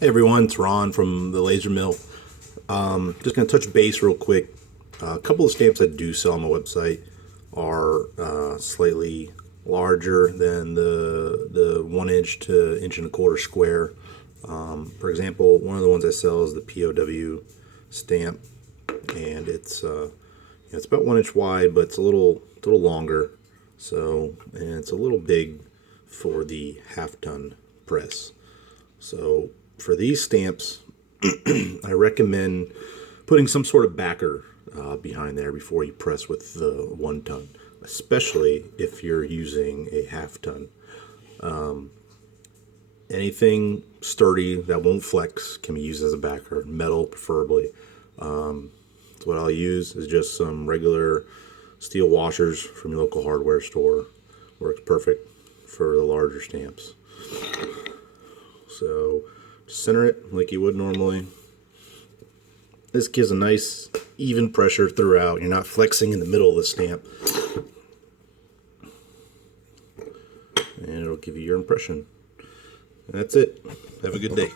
Hey everyone, it's Ron from the Lasermill. Just going to touch base real quick. A couple of stamps I do sell on my website are slightly larger than the 1 inch to inch and a quarter square. For example, one of the ones I sell is the POW stamp, and it's about 1 inch wide, but it's a little longer. So, and it's a little big for the half-ton press. So for these stamps, I recommend putting some sort of backer behind there before you press with the 1 ton, especially if you're using a half-ton. Anything sturdy that won't flex can be used as a backer, metal preferably. So what I'll use is just some regular steel washers from your local hardware store. Works perfect for the larger stamps. So center it like you would normally. This gives a nice even pressure throughout. You're not flexing in the middle of the stamp. And it'll give you your impression. And that's it. Have a good day.